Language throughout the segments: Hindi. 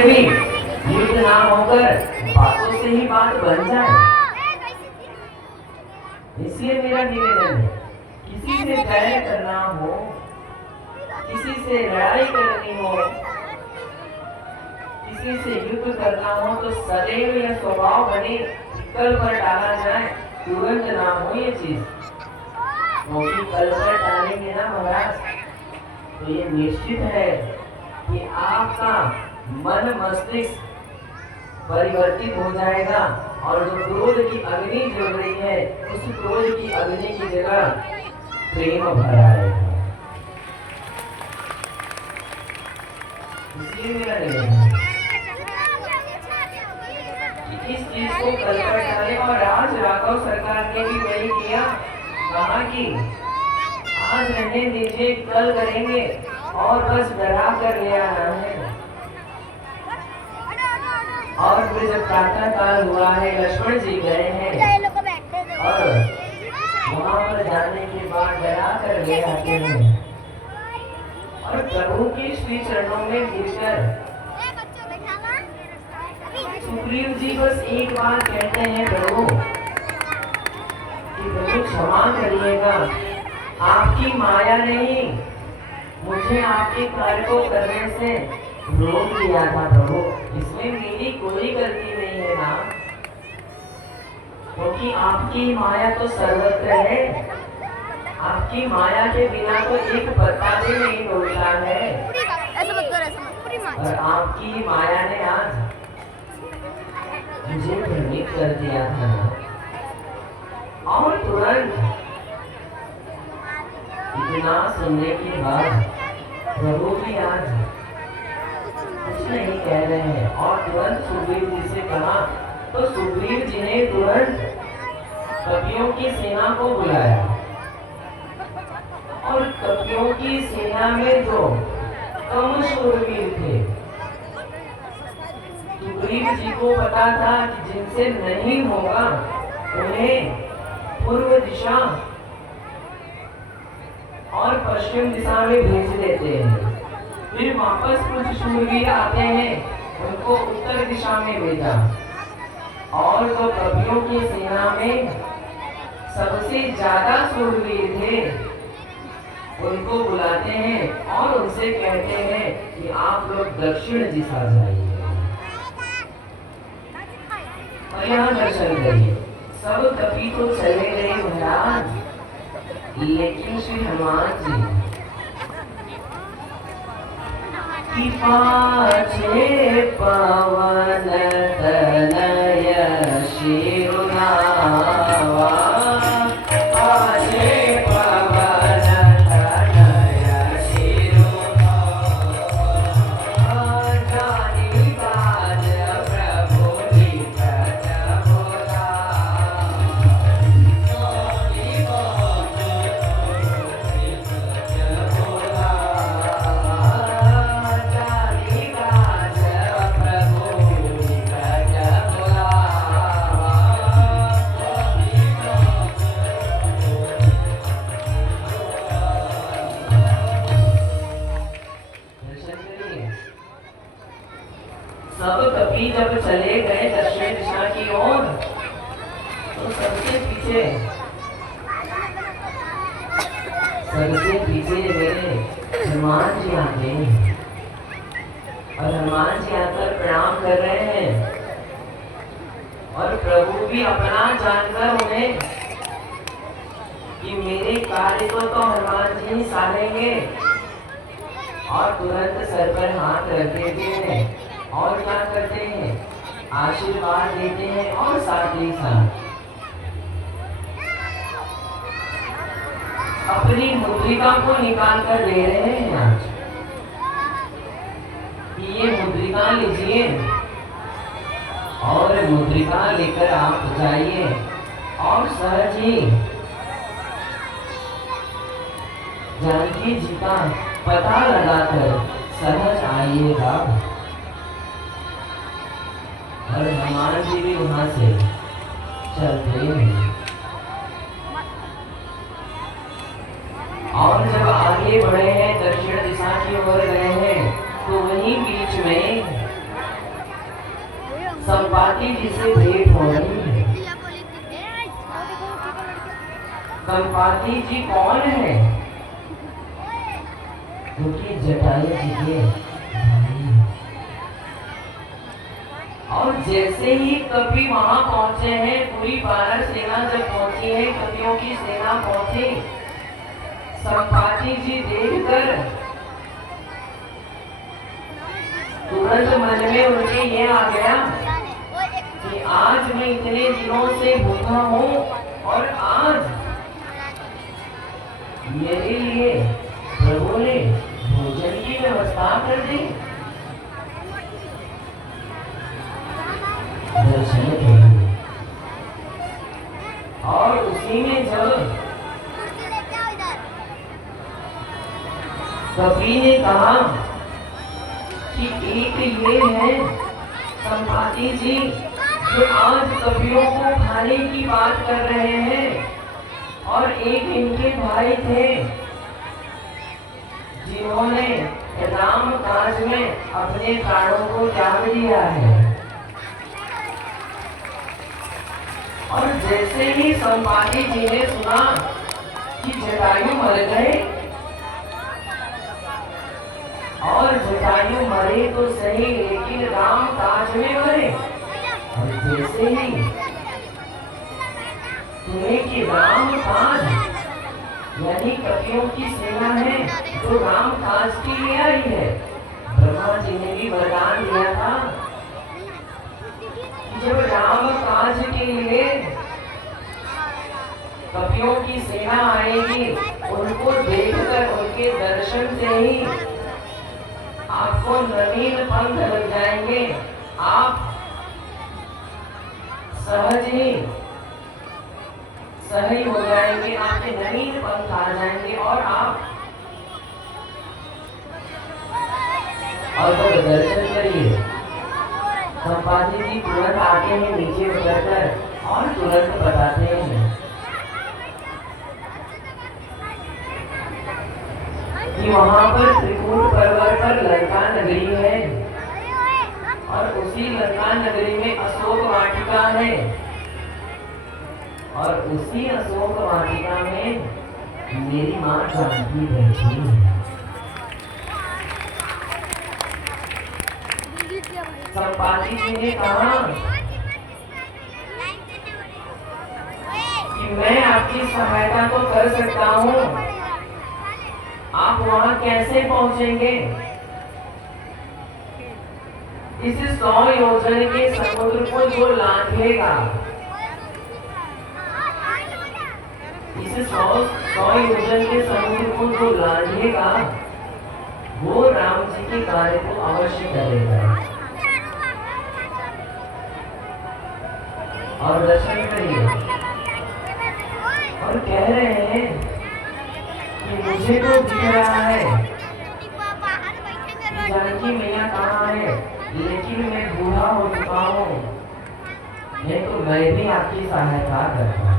भी युद्ध ना होकर बातों से ही बात बन जाए, इसलिए मेरा निवेदन है, किसी से बैर करना हो, किसी से लड़ाई करनी हो, किसी से युद्ध करना हो तो सदैव यह स्वभाव बने कल पर डाला जाए, तुरंत ना हो ये चीज। क्योंकि कल पर डालेंगे ना महाराज तो ये निश्चित है कि आपका मन मस्तिष्क परिवर्तित हो जाएगा और जो क्रोध की अग्नि जल रही है उस क्रोध की अग्नि की जगह प्रेम भर आएगा। इसलिए मेरा निवेदन है कि इस चीज को कल पर डालें। और आज राघव सरकार ने भी वही किया, कहा कि आज रहने दीजिए, कल करेंगे और बस डरा कर ले आना है। और फिर जब प्रातः काल हुआ है, लक्ष्मण जी गए हैं और वहां पर जाने के बाद डरा कर ले आते हैं और प्रभु के श्री चरणों में गिरकर सुग्रीव जी बस एक बार कहते हैं प्रभु कि प्रभु क्षमा करिएगा, आपकी माया नहीं मुझे आपके कार्य को करने से रोक दिया था प्रभु, इसमें मेरी कोई गलती नहीं है ना, क्योंकि आपकी माया तो सर्वत्र है, आपकी माया के बिना तो एक पत्ता भी नहीं डोलता है। और आपकी माया ने आज मुझे भ्रमित कर दिया था ना। और तुरंत इतना सुनने के बाद प्रभु भी आज कुछ नहीं कह रहे हैं और तुरंत सुग्रीव जी से कहा, तो सुग्रीव जी ने तुरंत कपियों की सेना को बुलाया और कपियों की सेना में जो कम शूरवीर थे, सुग्रीव जी को पता था कि जिनसे नहीं होगा उन्हें पूर्व दिशा और पश्चिम दिशा में भेज देते हैं, फिर वापस कुछ शूरवीर आते हैं, उनको उत्तर दिशा में भेजा और जो कपियों की सेना में सबसे ज्यादा शूरवीर थे उनको बुलाते हैं और उनसे कहते हैं कि आप लोग दक्षिण दिशा जाइए और यहाँ दर्शन करिए। सब कपि तो चले गए महाराज, लेकिन श्री हनुमान जी की पाछे पवन तनय शिरुनावा, पाछे पवन तनय शिरुनावा, जानी बाज प्रभु निकट बोला, जानी बाज सब कपि जब चले गए दक्षिण दिशा की ओर तो सबसे पीछे मेरे हनुमान जी आते हैं और हनुमान जी आकर प्रणाम कर रहे हैं और प्रभु भी अपना जानकर उन्हें कि मेरे कार्य को तो हनुमान जी ही साधेंगे और तुरंत सर पर हाथ रख देते हैं और क्या करते हैं, आशीर्वाद देते हैं और साथ ही साथ अपनी मुद्रिका को निकाल कर दे रहे हैं आज कि ये मुद्रिका लीजिए और मुद्रिका लेकर आप जाइए और सहज ही जानकी जी का पता लगाकर सहज आइएगा। और हनुमान जी भी वहां से चलते हैं और जब आगे बढ़े हैं दक्षिण दिशा की ओर गए हैं तो वहीं बीच में संपाति जी से भेंट हो रही है। संपाति जी कौन है? क्योंकि जटायु जी के भाई। और जैसे ही कपि वहां पहुंचे हैं, पूरी वानर सेना जब पहुंची है, कपियों की सेना पहुंची, संपाति जी देखकर तुरंत मन में उनके ये आ गया कि आज मैं इतने दिनों से भूखा हूं और आज मेरे लिए प्रभु ने भोजन की व्यवस्था कर दी। दर्शन किए और उसी में जब कपि ने कहा कि एक ये है संपाति जी जो आज कपियों को खाने की बात कर रहे हैं, और एक इनके भाई थे जिन्होंने राम काज में अपने प्राणों को त्याग दिया है। और जैसे ही संपाति जी ने सुना कि जटायु मर गए, और जटायु मरे तो सही लेकिन राम काज में मरे, और जैसे ही तुम्हें कि राम काज यानी कपियों की सेना है जो राम काज के लिए आई है, ब्रह्मा जी ने भी वरदान दिया था कि जब राम काज के लिए कपियों की सेना आएगी, उनको देखकर उनके दर्शन से ही आपको नवीन पंख लग जाएंगे, आप सहज ही सही हो जाएंगे, आपके नवीन पंख आ जाएंगे और आप और तो दर्शन करिए। संपाति जी तुरंत आते हैं नीचे उतरकर और तुरंत बताते हैं कि वहां पर त्रिकूट पर्वत पर लंका नगरी है, और उसी लंका नगरी में अशोक वाटिका है, और उसी अशोक वाटिका में मेरी माँ जानकी बैठी है। संपाति जी ने कहा कि मैं आपकी सहायता तो कर सकता हूँ, आप वहां कैसे पहुंचेंगे? इस 100 योजन के समुद्र को जो लांघेगा, इस 100 योजन के समुद्र को जो लांघेगा, वो राम जी के कार्य को अवश्य करेगा। और दर्शन करिए और कह रहे हैं कि मुझे तो दिख रहा है जानकी मैया कहाँ है, लेकिन मैं बूढ़ा हो चुका हूँ, नहीं तो मैं भी आपकी सहायता करता।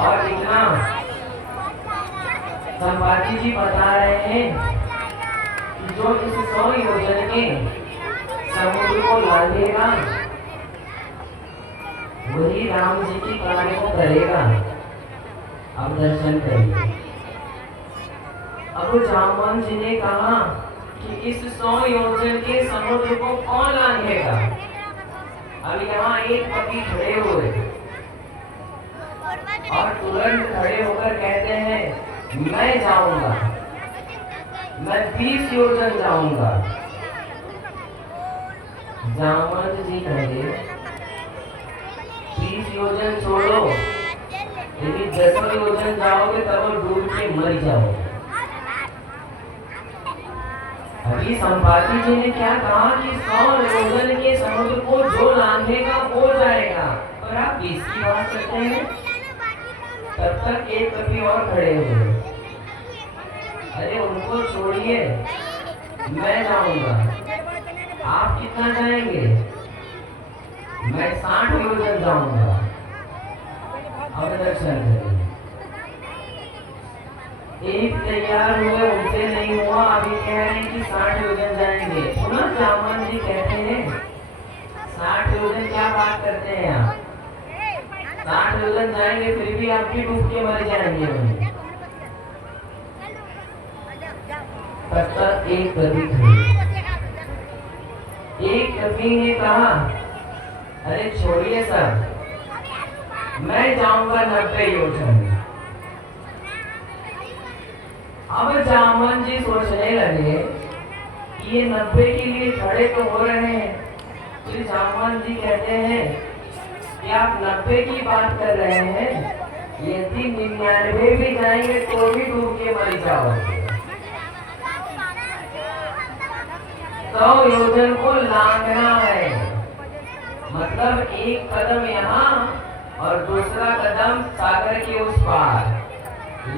और इतना संपाति जी बता रहे हैं कि जो इस 100 योजन के समुद्र को लांघेगा, वही राम जी की कार्य को करेगा। अब दर्शन करिए। अब जामवंत जी ने कहा कि इस 100 योजन के समुद्र को कौन लांघेगा? अब यहाँ एक कवि खड़े हुए और तुरंत खड़े होकर कहते हैं मैं जाऊंगा, मैं 20 योजन जाऊंगा। जामवंत जी कहे 20 योजन छोड़ो, यदि 10 योजन जाओगे तब डूब के मर जाओगे। अभी संपाति जी ने क्या कहा कि 100 योजन के समुद्र को जो लांघेगा वो जाएगा, और आप 20 की बात करते हैं। तब तक एक कवि और खड़े हुए, अरे उनको छोड़िए, मैं जाऊंगा। आप कितना जाएंगे? मैं 60 योजन जाऊंगा। अब दर्शन करिए। एक तैयार हुए उनसे नहीं हुआ, अभी कह रहे हैं कि 60 योजन जाएंगे। सुना जामवन जी कहते हैं 60 योजन क्या बात करते हैं आप, 60 योजन जाएंगे फिर भी आप भी डूब के मर जाएंगे वहीं। तब तक एक कवि थे, एक कवि ने कहा अरे छोड़िए सर, मैं जाऊंगा 90 योजन। अब जामवन जी सोचने लगे कि ये 90 के लिए खड़े तो हो रहे हैं। फिर जामवन जी कहते हैं कि आप 90 की बात कर रहे हैं, यदि 99 भी जाएंगे तो भी डूब के मर जाओगे। 100 योजन को लांघना है, मतलब एक कदम यहाँ और दूसरा कदम सागर के उस पार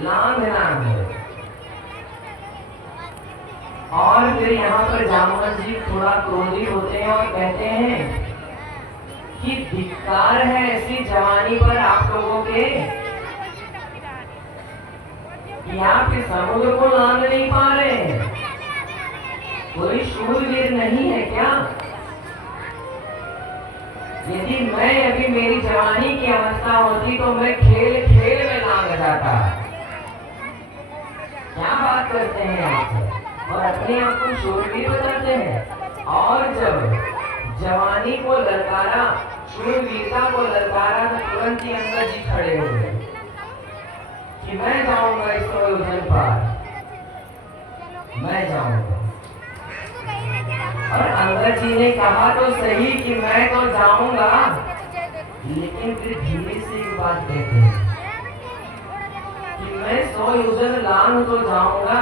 लांघना है। और फिर यहाँ पर जामवन जी थोड़ा क्रोधित होते हैं और कहते हैं कि धिक्कार है ऐसी जवानी पर आप लोगों के, यहाँ के समुद्र को लांघ नहीं पा रहे हैं। कोई शूरवीर नहीं है क्या? यदि मैं अभी मेरी जवानी की अवस्था होती तो मैं खेल खेल में लांघ जाता। क्या बात करते हैं आप, और अपने आप को शूरवीर बताते हैं। और जब जवानी को ललकारा, शूरवीरता को ललकारा तो तुरंत ही अंगद जी खड़े हो गए कि मैं जाऊंगा इस योजन पार, मैं जाऊंगा। और अंगद जी ने कहा तो सही कि मैं तो जाऊंगा, लेकिन फिर धीरे से एक बात कहते हैं कि मैं 100 योजन लांघ तो जाऊंगा,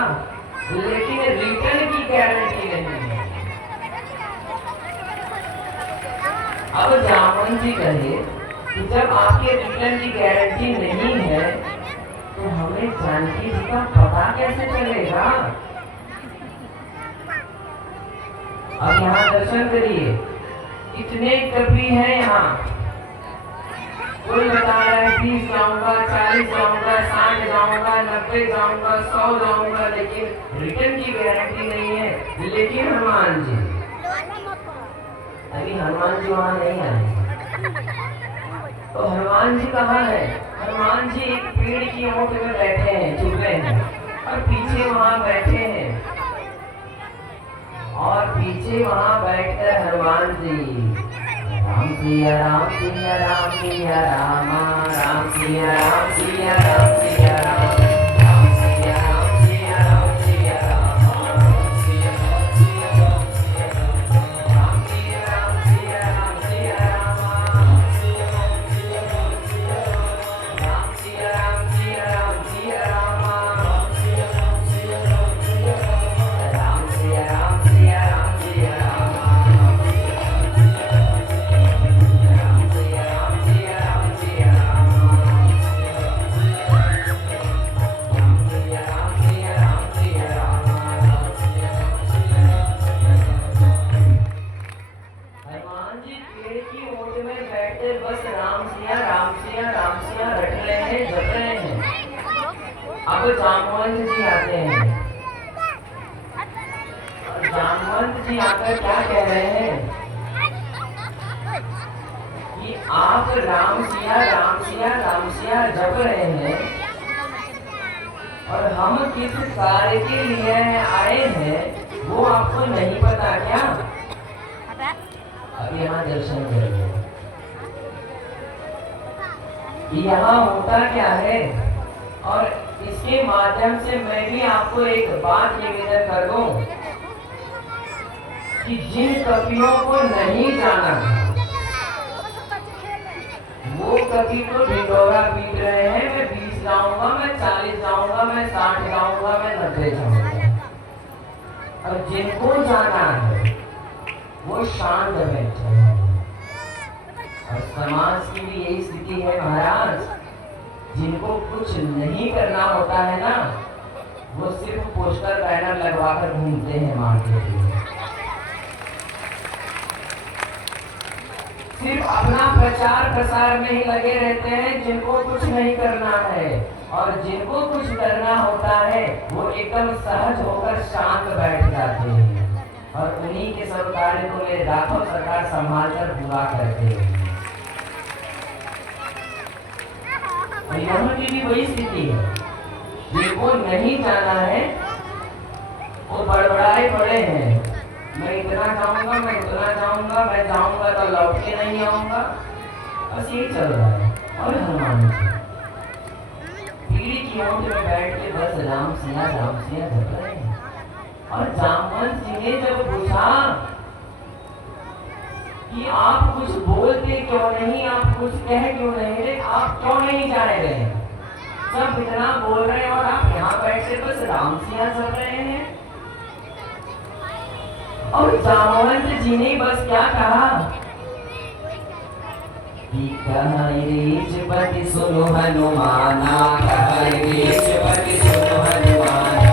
लेकिन रिटर्न की गारंटी नहीं है। अब जामवन जी कहे कि जब आपके रिटर्न की गारंटी नहीं है तो हमें जानकी जी का पता कैसे चलेगा? अब यहाँ दर्शन करिए, कितने कवि हैं यहाँ। कोई बता रहा है 20 जाऊंगा, 40 जाऊंगा, 60 जाऊंगा, 90 जाऊंगा, 100 जाऊंगा, लेकिन रिटर्न की गारंटी नहीं है। लेकिन हनुमान जी, अभी हनुमान जी वहां नहीं आए। तो हनुमान जी कहाँ है? हनुमान जी एक पेड़ की ओट में बैठे हैं, चुपे हैं, और पीछे वहां बैठे हैं। और पीछे वहां बैठकर हनुमान जी राम सिया राम सिया राम सिया रामा, राम सिया राम सिया राम सिया राम, राम सिया राम सिया राम सिया राम, राम सिया राम सिया राम सिया राम, राम सिया राम सिया राम सिया राम, राम सिया राम सिया राम सिया राम, राम सिया राम सिया राम सिया राम, राम सिया राम सिया राम सिया राम, राम सिया राम सिया राम सिया राम। अब जामवंत जी आते हैं, और जामवंत जी आकर क्या कह रहे हैं कि आप राम सिया राम सिया राम सिया जप रहे हैं, और हम किस कार्य के लिए आए हैं वो आपको नहीं पता क्या? अब यहाँ दर्शन करिए, यहाँ होता क्या है। और इसके माध्यम से मैं भी आपको एक बात निवेदन कर दूं कि जिन कवियों को नहीं जाना वो कवि तो ढिंढोरा पीट रहे हैं, मैं 20 जाऊंगा, मैं 40 जाऊंगा, मैं 60 जाऊंगा, मैं 90 जाऊंगा। और जिनको जाना है वो शांत बैठे हैं। और समाज की भी यही स्थिति है महाराज, जिनको कुछ नहीं करना होता है ना, वो सिर्फ पोस्टर बैनर लगवाकर घूमते हैं मार्केट में, सिर्फ अपना प्रचार प्रसार में ही लगे रहते हैं। जिनको कुछ नहीं करना है और जिनको कुछ करना होता है वो एकदम सहज होकर शांत बैठ जाते हैं और उन्हीं के सब कार्य को मेरे राघव सरकार संभाल कर पूरा करते हैं। और यहाँ की भी वही स्थिति है, जिनको नहीं जाना है वो बड़बड़ाए पड़े हैं, मैं इतना जाऊंगा, मैं उतना जाऊंगा, मैं जाऊंगा तो लौट के नहीं आऊंगा। बस यही चल रहा है। और हनुमान जी पीढ़ी की ओट में बैठ के बस राम सिया जप रहे हैं। और जामवंत जी ने जब पूछा कि आप कुछ बोलते क्यों नहीं, आप कुछ कह क्यों नहीं रहे, आप क्यों नहीं जा रहे, सब इतना बोल रहे हैं और आप यहाँ बैठ के बस राम सिया जप रहे हैं। और जामवंत जी ने बस क्या कहा, पति सुनो हनुमाना, पति सुनो हनुमाना,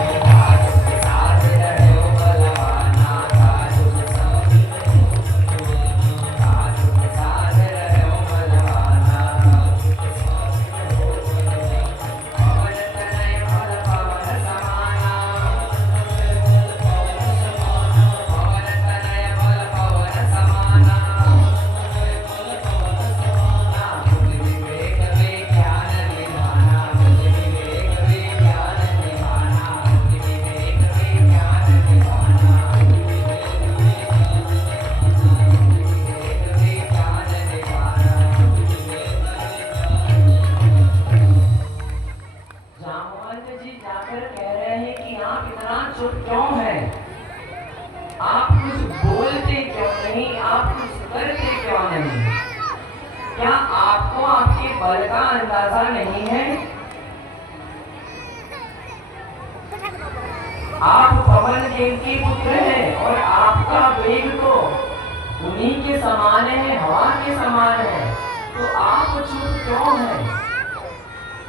आप पवन देव के पुत्र हैं और आपका वेग तो उन्हीं के समान है, हवा के समान है, तो आप चुप क्यों हैं?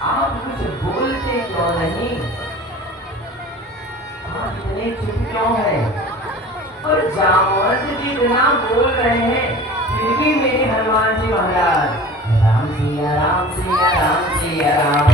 आप कुछ बोलते क्यों नहीं? आप इतने चुप क्यों हैं? और जामवंत जी इतना बोल रहे हैं, फिर भी मेरे हनुमान जी महाराज राम सिया राम सिया राम सिया राम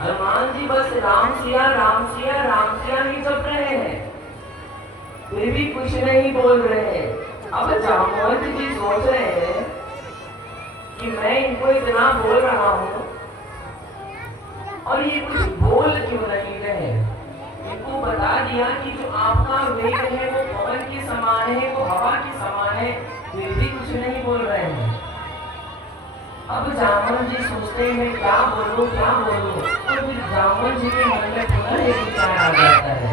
हनुमान जी बस राम सिया ही जप रहे हैं, फिर भी कुछ नहीं बोल रहे हैं। अब जामवंत जी सोच रहे हैं कि मैं इनको इतना बोल रहा हूँ और ये कुछ बोल क्यों नहीं रहे। इनको बता दिया कि जो आपका वेग है वो पवन के समान है, वो हवा के समान है, फिर भी कुछ नहीं बोल रहे हैं। अब जामवंत जी सोचते हैं क्या बोलूं, तो फिर जामवंत जी के मन में पुनः एक विचार आ जाता है,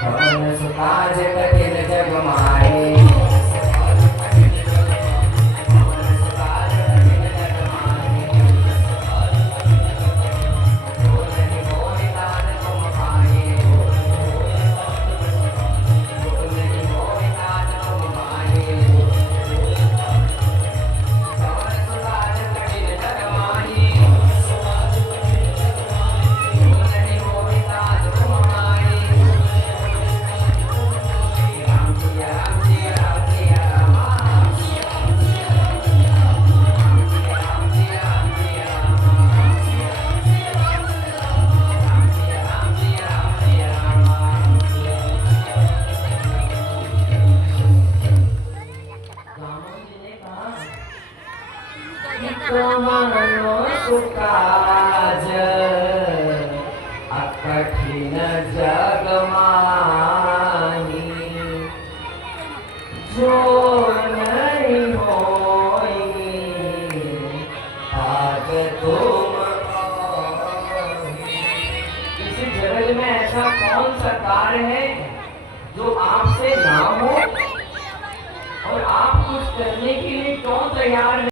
पवन सुता जगत जग माहे, काज कठिन जग माही, जो नहीं होई भाग तुम। इस जगत में ऐसा कौन सा कार्य है जो आपसे ना हो और आप कुछ कुछ करने के लिए क्यों तैयार